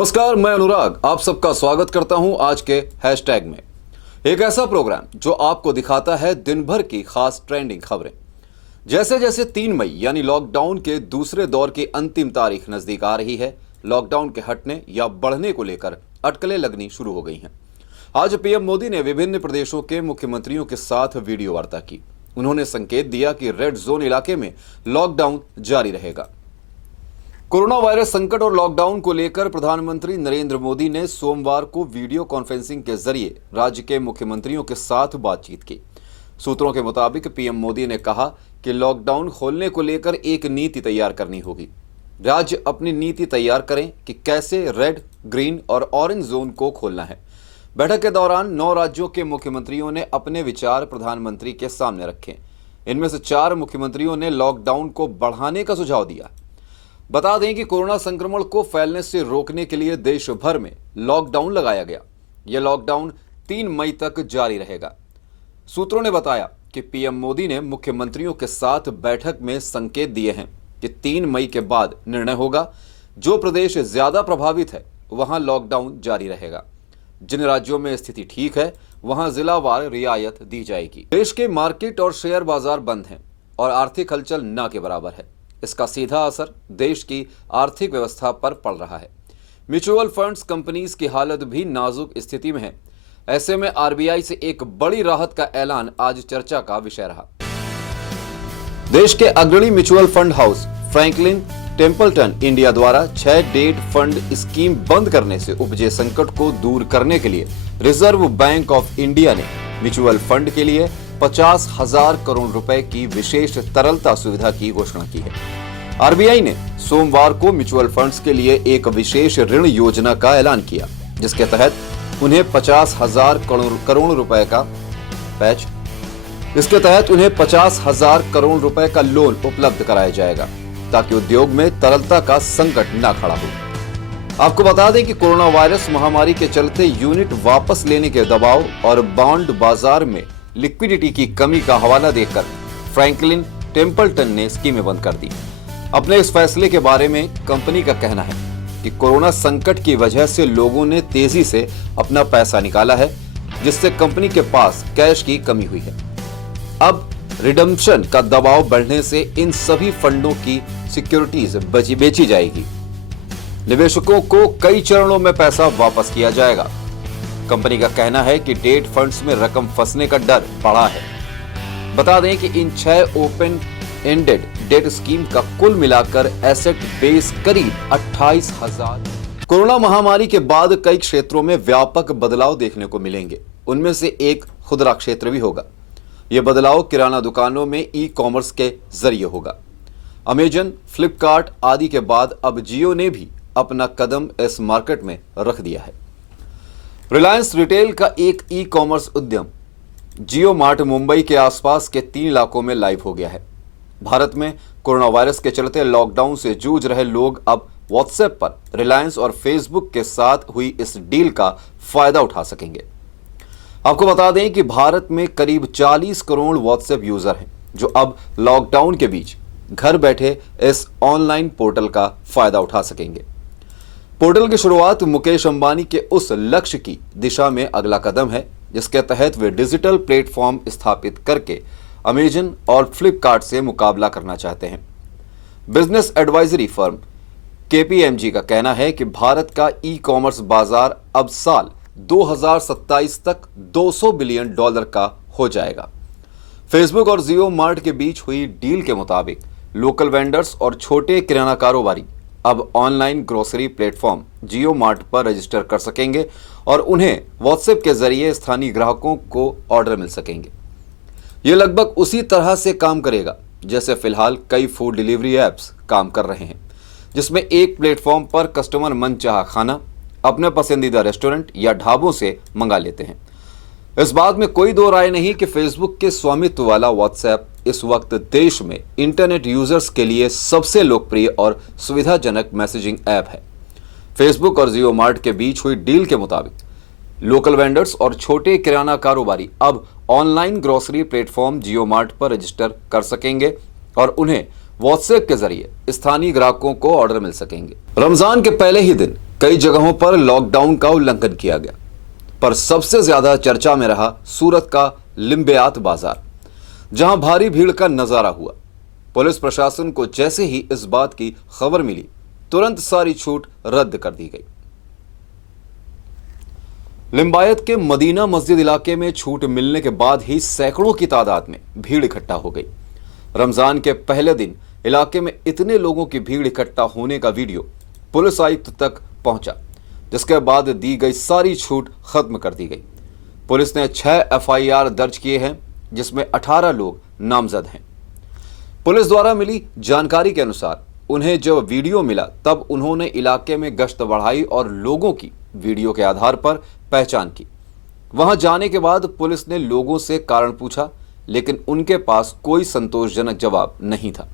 नमस्कार, मैं अनुराग आप सबका स्वागत करता हूं आज के हैशटैग में। एक ऐसा प्रोग्राम जो आपको दिखाता है दिन भर की खास ट्रेंडिंग खबरें। जैसे जैसे 3 मई यानी लॉकडाउन के दूसरे दौर की अंतिम तारीख नजदीक आ रही है, लॉकडाउन के हटने या बढ़ने को लेकर अटकलें लगनी शुरू हो गई हैं। आज पीएम मोदी ने विभिन्न प्रदेशों के मुख्यमंत्रियों के साथ वीडियो वार्ता की। उन्होंने संकेत दिया कि रेड जोन इलाके में लॉकडाउन जारी रहेगा। कोरोना वायरस संकट और लॉकडाउन को लेकर प्रधानमंत्री नरेंद्र मोदी ने सोमवार को वीडियो कॉन्फ्रेंसिंग के जरिए राज्य के मुख्यमंत्रियों के साथ बातचीत की। सूत्रों के मुताबिक पीएम मोदी ने कहा कि लॉकडाउन खोलने को लेकर एक नीति तैयार करनी होगी। राज्य अपनी नीति तैयार करें कि कैसे रेड, ग्रीन और ऑरेंज जोन को खोलना है। बैठक के दौरान 9 राज्यों के मुख्यमंत्रियों ने अपने विचार प्रधानमंत्री के सामने रखे। इनमें से 4 मुख्यमंत्रियों ने लॉकडाउन को बढ़ाने का सुझाव दिया। बता दें कि कोरोना संक्रमण को फैलने से रोकने के लिए देश भर में लॉकडाउन लगाया गया। यह लॉकडाउन 3 मई तक जारी रहेगा। सूत्रों ने बताया कि पीएम मोदी ने मुख्यमंत्रियों के साथ बैठक में संकेत दिए हैं कि 3 मई के बाद निर्णय होगा। जो प्रदेश ज्यादा प्रभावित है वहां लॉकडाउन जारी रहेगा। जिन राज्यों में स्थिति ठीक है वहां जिलावार रियायत दी जाएगी। देश के मार्केट और शेयर बाजार बंद हैं और आर्थिक हलचल न के बराबर है। इसका सीधा असर देश की आर्थिक व्यवस्था पर पड़ रहा है। म्यूचुअल फंड्स कंपनीज की हालत भी नाजुक स्थिति में है। ऐसे में आरबीआई से एक बड़ी राहत का ऐलान आज चर्चा का विषय रहा। देश के अग्रणी mutual fund house Franklin Templeton India द्वारा 6 डेट फंड स्कीम बंद करने से उपजे संकट को दूर करने के लिए रिजर्व बैंक ऑफ इंडिया ने म्यूचुअल फंड के लिए 50,000 करोड़ रुपए की विशेष तरलता सुविधा की घोषणा की है। आरबीआई ने सोमवार को म्यूचुअल फंड्स के लिए एक विशेष ऋण योजना का ऐलान किया, जिसके तहत उन्हें 50,000 करोड़ रुपए का इसके तहत उन्हें 50,000 करोड़ रुपए का लोन उपलब्ध कराया जाएगा ताकि उद्योग में तरलता का संकट न खड़ा हो। आपको बता दें कि कोरोना वायरस महामारी के चलते यूनिट वापस लेने के दबाव और बॉन्ड बाजार में लिक्विडिटी की कमी का हवाला देकर फ्रैंकलिन टेम्पल्टन ने स्कीमें बंद कर दी। अपने इस फैसले के बारे में कंपनी का कहना है कि कोरोना संकट की वजह से लोगों ने तेजी से अपना पैसा निकाला है, जिससे कंपनी के पास कैश की कमी हुई है। अब रिडम्पशन का दबाव बढ़ने से इन सभी फंडों की सिक्योरिटीज बेची जाएगी। निवेशकों को कई चरणों में पैसा वापस किया जाएगा। कंपनी का कहना है कि डेट फंड्स में रकम फंसने का डर बढ़ा है। बता दें कि इन 6 ओपन एंडेड डेट स्कीम का कुल मिलाकर एसेट बेस करीब 28,000। कोरोना महामारी के बाद कई क्षेत्रों में व्यापक बदलाव देखने को मिलेंगे। उनमें से एक खुदरा क्षेत्र भी होगा। यह बदलाव किराना दुकानों में ई-कॉमर्स के जरिए होगा। अमेजन, फ्लिपकार्ट आदि के बाद अब जियो ने भी अपना कदम इस मार्केट में रख दिया है। रिलायंस रिटेल का एक ई-कॉमर्स उद्यम जियो मार्ट मुंबई के आसपास के 3 इलाकों में लाइव हो गया है। भारत में कोरोना वायरस के चलते लॉकडाउन से जूझ रहे लोग अब व्हाट्सएप पर रिलायंस और फेसबुक के साथ हुई इस डील का फायदा उठा सकेंगे। आपको बता दें कि भारत में करीब 40 करोड़ व्हाट्सएप यूजर हैं, जो अब लॉकडाउन के बीच घर बैठे इस ऑनलाइन पोर्टल का फायदा उठा सकेंगे। पोर्टल की शुरुआत मुकेश अंबानी के उस लक्ष्य की दिशा में अगला कदम है, जिसके तहत वे डिजिटल प्लेटफॉर्म स्थापित करके अमेजन और फ्लिपकार्ट से मुकाबला करना चाहते हैं। बिजनेस एडवाइजरी फर्म केपीएमजी का कहना है कि भारत का ई-कॉमर्स बाजार अब साल 2027 तक $200 बिलियन का हो जाएगा। फेसबुक और जियो मार्ट के बीच हुई डील के मुताबिक लोकल वेंडर्स और छोटे किराना कारोबारी अब ऑनलाइन ग्रोसरी प्लेटफॉर्म जियो मार्ट पर रजिस्टर कर सकेंगे और उन्हें व्हाट्सएप के जरिए स्थानीय ग्राहकों को ऑर्डर मिल सकेंगे। यह लगभग उसी तरह से काम करेगा जैसे फिलहाल कई फूड डिलीवरी ऐप्स काम कर रहे हैं, जिसमें एक प्लेटफॉर्म पर कस्टमर मनचाहा खाना अपने पसंदीदा रेस्टोरेंट या ढाबों से मंगा लेते हैं। इस बात में कोई दो राय नहीं कि फेसबुक के स्वामित्व वाला व्हाट्सएप इस वक्त देश में इंटरनेट यूजर्स के लिए सबसे लोकप्रिय और सुविधाजनक मैसेजिंग ऐप है। फेसबुक और जियो मार्ट के बीच हुई डील के मुताबिक लोकल वेंडर्स और छोटे किराना कारोबारी अब ऑनलाइन ग्रोसरी प्लेटफॉर्म जियो मार्ट पर रजिस्टर कर सकेंगे और उन्हें व्हाट्सएप के जरिए स्थानीय ग्राहकों को ऑर्डर मिल सकेंगे। रमजान के पहले ही दिन कई जगहों पर लॉकडाउन का उल्लंघन किया गया, पर सबसे ज्यादा चर्चा में रहा सूरत का लिम्बेयात बाजार, जहां भारी भीड़ का नजारा हुआ। पुलिस प्रशासन को जैसे ही इस बात की खबर मिली, तुरंत सारी छूट रद्द कर दी गई। लिम्बायत के मदीना मस्जिद इलाके में छूट मिलने के बाद ही सैकड़ों की तादाद में भीड़ इकट्ठा हो गई। रमजान के पहले दिन इलाके में इतने लोगों की भीड़ इकट्ठा होने का वीडियो पुलिस आयुक्त तक पहुंचा, जिसके बाद दी गई सारी छूट खत्म कर दी गई। पुलिस ने 6 FIR दर्ज किए हैं, जिसमें 18 लोग नामजद हैं। पुलिस द्वारा मिली जानकारी के अनुसार उन्हें जब वीडियो मिला तब उन्होंने इलाके में गश्त बढ़ाई और लोगों की वीडियो के आधार पर पहचान की। वहां जाने के बाद पुलिस ने लोगों से कारण पूछा, लेकिन उनके पास कोई संतोषजनक जवाब नहीं था,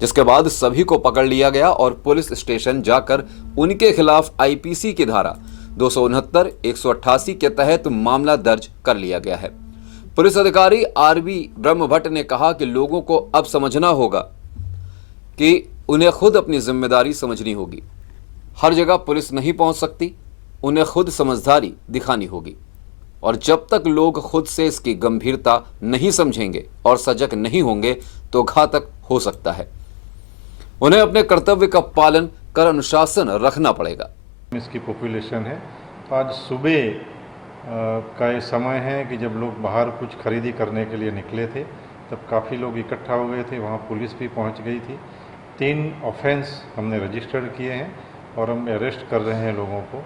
जिसके बाद सभी को पकड़ लिया गया और पुलिस स्टेशन जाकर उनके खिलाफ IPC की धारा 269, 188 के तहत मामला दर्ज कर लिया गया है। पुलिस अधिकारी RB ब्रह्मभट्ट ने कहा कि लोगों को अब समझना होगा कि उन्हें खुद अपनी जिम्मेदारी समझनी होगी। हर जगह पुलिस नहीं पहुंच सकती, उन्हें खुद समझदारी दिखानी होगी, और जब तक लोग खुद से इसकी गंभीरता नहीं समझेंगे और सजग नहीं होंगे तो घातक हो सकता है। उन्हें अपने कर्तव्य का पालन कर अनुशासन रखना पड़ेगा। इसकी पॉपुलेशन है, तो आज सुबह का ये समय है कि जब लोग बाहर कुछ खरीदी करने के लिए निकले थे, तब काफ़ी लोग इकट्ठा हो गए थे। वहाँ पुलिस भी पहुँच गई थी। 3 ऑफेंस हमने रजिस्टर्ड किए हैं और हम अरेस्ट कर रहे हैं लोगों को।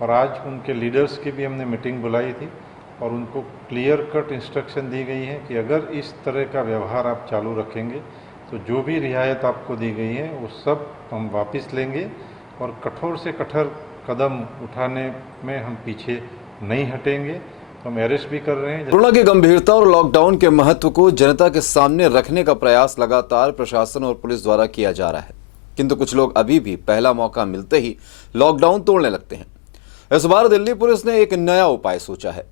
और आज उनके लीडर्स की भी हमने मीटिंग बुलाई थी और उनको क्लियर कट इंस्ट्रक्शन दी गई है कि अगर इस तरह का व्यवहार आप चालू रखेंगे तो जो भी रियायत आपको दी गई है वो सब हम वापस लेंगे और कठोर से कठोर कदम उठाने में हम पीछे नहीं हटेंगे। तो हम अरेस्ट भी कर रहे हैं। कोरोना की गंभीरता और लॉकडाउन के महत्व को जनता के सामने रखने का प्रयास लगातार प्रशासन और पुलिस द्वारा किया जा रहा है, किंतु कुछ लोग अभी भी पहला मौका मिलते ही लॉकडाउन तोड़ने लगते हैं। इस बार दिल्ली पुलिस ने एक नया उपाय सोचा है।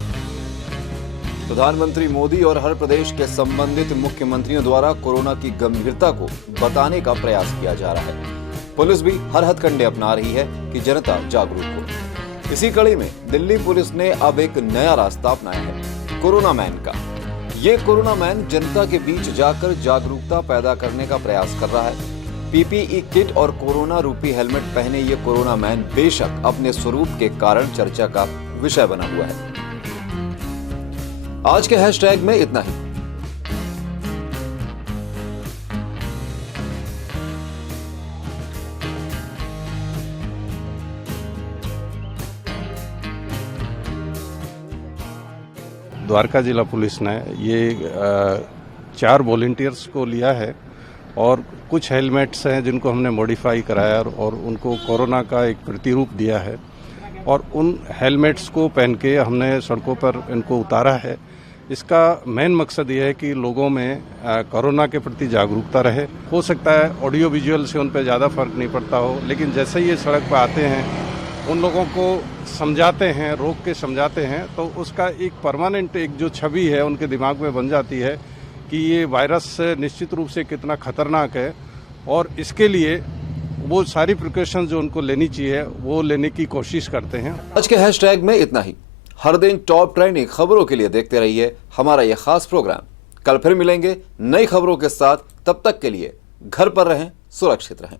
प्रधानमंत्री मोदी और हर प्रदेश के संबंधित मुख्यमंत्रियों द्वारा कोरोना की गंभीरता को बताने का प्रयास किया जा रहा है। पुलिस भी हर हथकंडे अपना रही है कि जनता जागरूक हो। इसी कड़ी में दिल्ली पुलिस ने अब एक नया रास्ता अपनाया है, कोरोना मैन का। ये कोरोना मैन जनता के बीच जाकर जागरूकता पैदा करने का प्रयास कर रहा है। PPE किट और कोरोना रूपी हेलमेट पहने ये कोरोना मैन बेशक अपने स्वरूप के कारण चर्चा का विषय बना हुआ है। आज के हैशटैग में इतना ही। द्वारका जिला पुलिस ने ये 4 वॉलंटियर्स को लिया है और कुछ हेलमेट्स हैं जिनको हमने मॉडिफाई कराया और उनको कोरोना का एक प्रतिरूप दिया है और उन हेलमेट्स को पहन के हमने सड़कों पर इनको उतारा है। इसका मेन मकसद ये है कि लोगों में कोरोना के प्रति जागरूकता रहे। हो सकता है ऑडियो विजुअल से उन पर ज़्यादा फर्क नहीं पड़ता हो, लेकिन जैसे ही ये सड़क पर आते हैं उन लोगों को समझाते हैं, रोक के समझाते हैं, तो उसका एक परमानेंट एक जो छवि है उनके दिमाग में बन जाती है कि ये वायरस निश्चित रूप से कितना खतरनाक है और इसके लिए वो सारी प्रिकॉशन जो उनको लेनी चाहिए वो लेने की कोशिश करते हैं। आज के हैशटैग में इतना ही। हर दिन टॉप ट्रेंडिंग खबरों के लिए देखते रहिए हमारा यह खास प्रोग्राम। कल फिर मिलेंगे नई खबरों के साथ। तब तक के लिए घर पर रहें, सुरक्षित रहें।